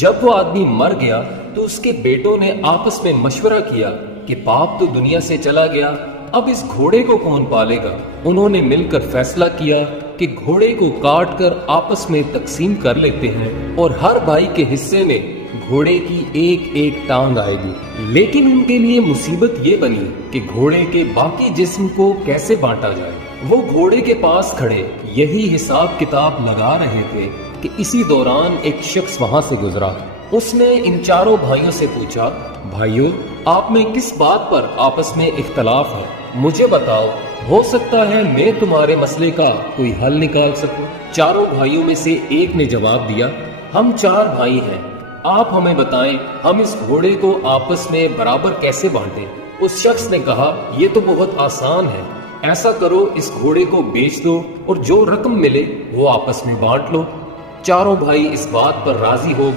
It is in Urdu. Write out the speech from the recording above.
جب وہ آدمی مر گیا تو اس کے بیٹوں نے آپس میں مشورہ کیا کہ باپ تو دنیا سے چلا گیا، اب اس گھوڑے کو کون پالے گا؟ انہوں نے مل کر فیصلہ کیا کہ گھوڑے کو کاٹ کر آپس میں تقسیم کر لیتے ہیں اور ہر بھائی کے حصے میں گھوڑے کی ایک ایک ٹانگ آئے گی۔ لیکن ان کے لیے مصیبت یہ بنی کہ گھوڑے کے باقی جسم کو کیسے بانٹا جائے۔ وہ گھوڑے کے پاس کھڑے یہی حساب کتاب لگا رہے تھے کہ اسی دوران ایک شخص وہاں سے گزرا۔ اس نے ان چاروں بھائیوں سے پوچھا، بھائیو، آپ میں کس بات پر آپس میں اختلاف ہے؟ مجھے بتاؤ، ہو سکتا ہے میں تمہارے مسئلے کا کوئی حل نکال سکوں۔ چاروں بھائیوں میں سے ایک نے جواب دیا، ہم 4 بھائی ہیں، آپ ہمیں بتائیں ہم اس گھوڑے کو آپس میں برابر کیسے بانٹیں؟ اس شخص نے کہا، یہ تو بہت آسان ہے، ایسا کرو اس گھوڑے کو بیچ دو اور جو رقم ملے وہ آپس میں بانٹ لو۔ چاروں بھائی اس بات پر راضی ہو گئے۔